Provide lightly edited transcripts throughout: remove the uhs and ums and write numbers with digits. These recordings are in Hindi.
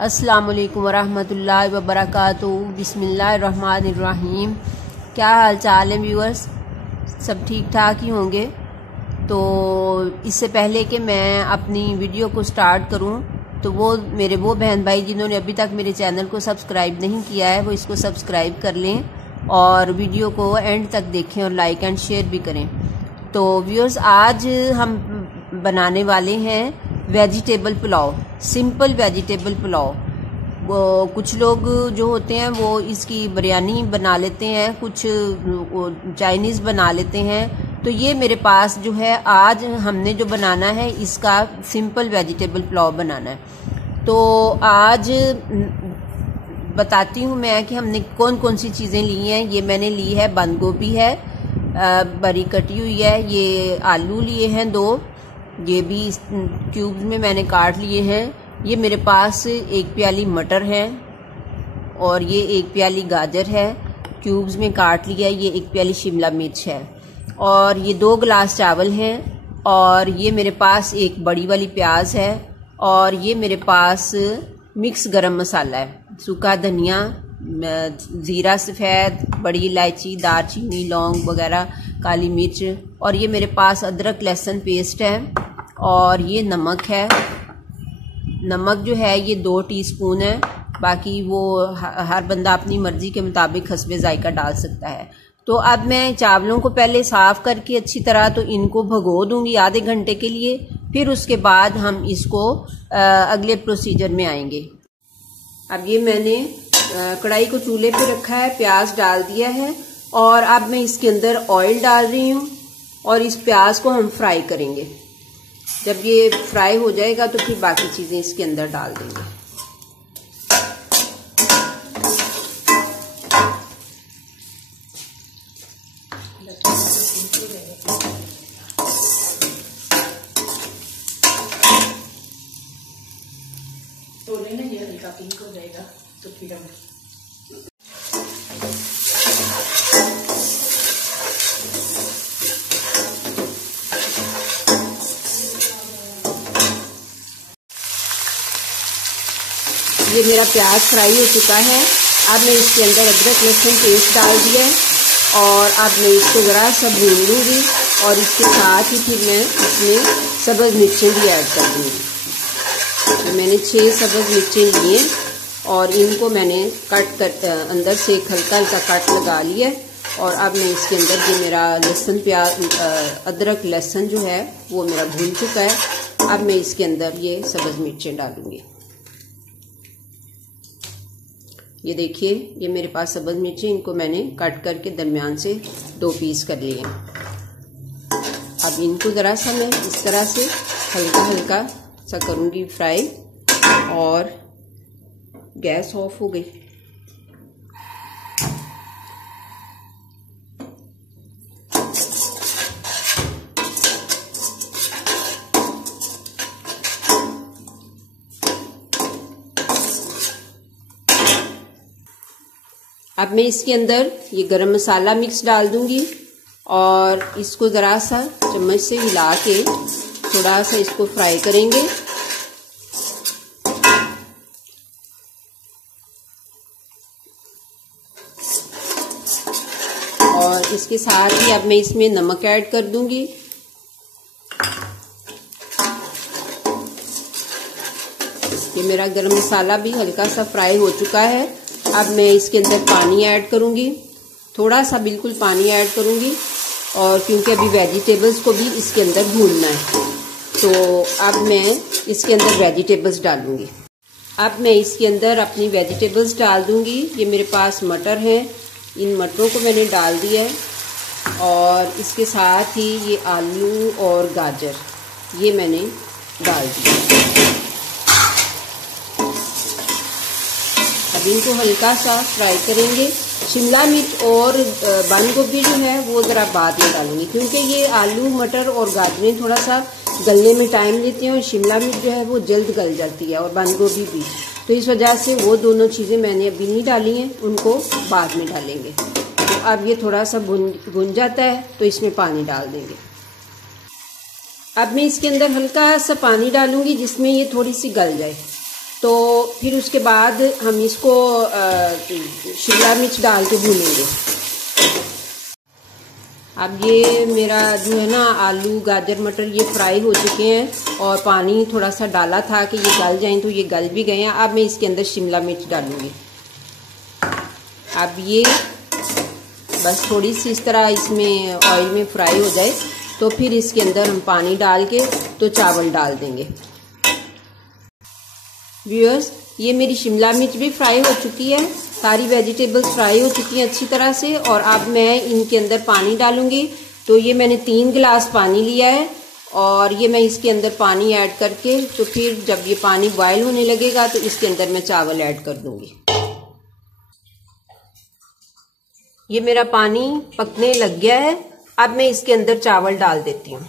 अस्सलामुअलैकुम वरहमतुल्लाहि वबरकातुहू। बिस्मिल्लाहिर्रहमानिर्रहीम। क्या हाल चाल है व्यूअर्स, सब ठीक ठाक ही होंगे। तो इससे पहले कि मैं अपनी वीडियो को स्टार्ट करूं तो मेरे बहन भाई जिन्होंने अभी तक मेरे चैनल को सब्सक्राइब नहीं किया है वो इसको सब्सक्राइब कर लें और वीडियो को एंड तक देखें और लाइक एंड शेयर भी करें। तो व्यूअर्स, आज हम बनाने वाले हैं vegetable pulao, simple vegetable pulao. कुछ लोग जो होते हैं वो इसकी बिरयानी बना लेते हैं, कुछ चाइनीज़ बना लेते हैं। तो ये मेरे पास जो है आज हमने जो बनाना है इसका सिंपल वेजिटेबल पुलाव बनाना है। तो आज बताती हूँ मैं कि हमने कौन कौन सी चीज़ें ली हैं। ये मैंने ली है बंद गोभी है, बड़ी कटी हुई है, ये आलू लिए हैं 2, ये भी क्यूब्स में मैंने काट लिए हैं। ये मेरे पास 1 प्याली मटर है और ये 1 प्याली गाजर है, क्यूब्स में काट लिया। ये 1 प्याली शिमला मिर्च है और ये 2 गिलास चावल हैं और ये मेरे पास 1 बड़ी वाली प्याज है और ये मेरे पास मिक्स गरम मसाला है, सूखा धनिया, ज़ीरा सफ़ेद, बड़ी इलायची, दालचीनी, लौंग वगैरह, काली मिर्च, और ये मेरे पास अदरक लहसुन पेस्ट है और ये नमक है। नमक जो है ये 2 टीस्पून है, बाकी वो हर बंदा अपनी मर्ज़ी के मुताबिक हस्बे जायका डाल सकता है। तो अब मैं चावलों को पहले साफ़ करके अच्छी तरह तो इनको भगो दूंगी आधे घंटे के लिए, फिर उसके बाद हम इसको अगले प्रोसीजर में आएंगे। अब ये मैंने कढ़ाई को चूल्हे पे रखा है, प्याज डाल दिया है और अब मैं इसके अंदर ऑयल डाल रही हूँ और इस प्याज को हम फ्राई करेंगे। जब ये फ्राई हो जाएगा तो फिर बाकी चीज़ें इसके अंदर डाल देंगे। तो ना ये हल्का पिंक हो जाएगा तो फिर हम ये मेरा प्याज फ्राई हो चुका है। अब मैं इसके अंदर अदरक लहसुन पेस्ट डाल दिया है और अब मैं इसको ज़रा सा भून लूँगी और इसके साथ ही फिर मैं इसमें सब्ज़ मिर्चें भी ऐड कर दूँगी। तो मैंने 6 सब्ज़ मिर्चें लिए और इनको मैंने कट कर अंदर से हल्का हल्का कट लगा लिया और अब मैं इसके अंदर जो मेरा लहसुन प्याज अदरक लहसुन जो है वो मेरा भून चुका है। अब मैं इसके अंदर ये सब्ज़ मिर्चें डालूँगी। ये देखिए, ये मेरे पास सब्ज़ मिर्चें, इनको मैंने कट करके दरमियान से 2 पीस कर लिए। अब इनको ज़रा सा मैं इस तरह से हल्का हल्का सा करूँगी फ्राई और गैस ऑफ हो गई। अब मैं इसके अंदर ये गरम मसाला मिक्स डाल दूंगी और इसको ज़रा सा चम्मच से हिला के थोड़ा सा इसको फ्राई करेंगे। और इसके साथ ही अब मैं इसमें नमक ऐड कर दूंगी। ये मेरा गरम मसाला भी हल्का सा फ्राई हो चुका है। अब मैं इसके अंदर पानी ऐड करूंगी, थोड़ा सा बिल्कुल पानी ऐड करूंगी और क्योंकि अभी वेजिटेबल्स को भी इसके अंदर भूनना है तो अब मैं इसके अंदर वेजिटेबल्स डालूंगी। अब मैं इसके अंदर अपनी वेजिटेबल्स डाल दूंगी। ये मेरे पास मटर है, इन मटरों को मैंने डाल दिया है और इसके साथ ही ये आलू और गाजर ये मैंने डाल दिया। अब इनको हल्का सा फ्राई करेंगे। शिमला मिर्च और बंद गोभी जो है वो ज़रा बाद में डालूंगी क्योंकि ये आलू मटर और गाजरें थोड़ा सा गलने में टाइम लेते हैं और शिमला मिर्च जो है वो जल्द गल जाती है और बंद गोभी भी, तो इस वजह से वो दोनों चीज़ें मैंने अभी नहीं डाली हैं, उनको बाद में डालेंगे। तो अब ये थोड़ा सा भुन जाता है तो इसमें पानी डाल देंगे। अब मैं इसके अंदर हल्का सा पानी डालूंगी जिसमें ये थोड़ी सी गल जाए। तो फिर उसके बाद हम इसको शिमला मिर्च डाल के भूनेंगे। अब ये मेरा जो है ना आलू गाजर मटर ये फ्राई हो चुके हैं और पानी थोड़ा सा डाला था कि ये गल जाएं, तो ये गल भी गए हैं। अब मैं इसके अंदर शिमला मिर्च डालूंगी। अब ये बस थोड़ी सी इस तरह इसमें ऑयल में फ्राई हो जाए तो फिर इसके अंदर हम पानी डाल के तो चावल डाल देंगे। व्यूअर्स, ये मेरी शिमला मिर्च भी फ्राई हो चुकी है, सारी वेजिटेबल्स फ्राई हो चुकी हैं अच्छी तरह से। और अब मैं इनके अंदर पानी डालूंगी। तो ये मैंने 3 गिलास पानी लिया है और ये मैं इसके अंदर पानी ऐड करके तो फिर जब ये पानी बॉयल होने लगेगा तो इसके अंदर मैं चावल ऐड कर दूंगी। ये मेरा पानी पकने लग गया है। अब मैं इसके अंदर चावल डाल देती हूँ।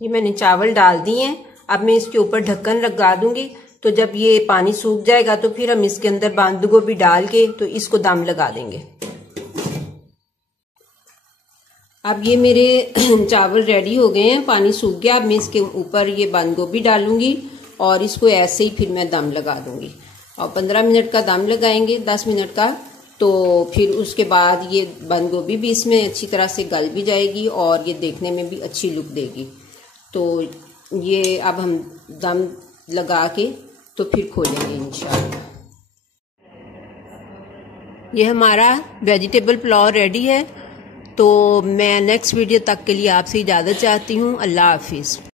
ये मैंने चावल डाल दिए हैं। अब मैं इसके ऊपर ढक्कन लगा दूंगी। तो जब ये पानी सूख जाएगा तो फिर हम इसके अंदर बंद गोभी डाल के तो इसको दम लगा देंगे। अब ये मेरे चावल रेडी हो गए हैं, पानी सूख गया। अब मैं इसके ऊपर ये बंद गोभी डालूंगी और इसको ऐसे ही फिर मैं दम लगा दूंगी। और 15 मिनट का दम लगाएंगे, 10 मिनट का। तो फिर उसके बाद ये बंद गोभी भी इसमें अच्छी तरह से गल भी जाएगी और ये देखने में भी अच्छी लुक देगी। तो ये अब हम दम लगा के तो फिर खोलेंगे इंशाल्लाह। ये हमारा वेजिटेबल पुलाव रेडी है। तो मैं नेक्स्ट वीडियो तक के लिए आपसे इजाज़त चाहती हूँ। अल्लाह हाफिज़।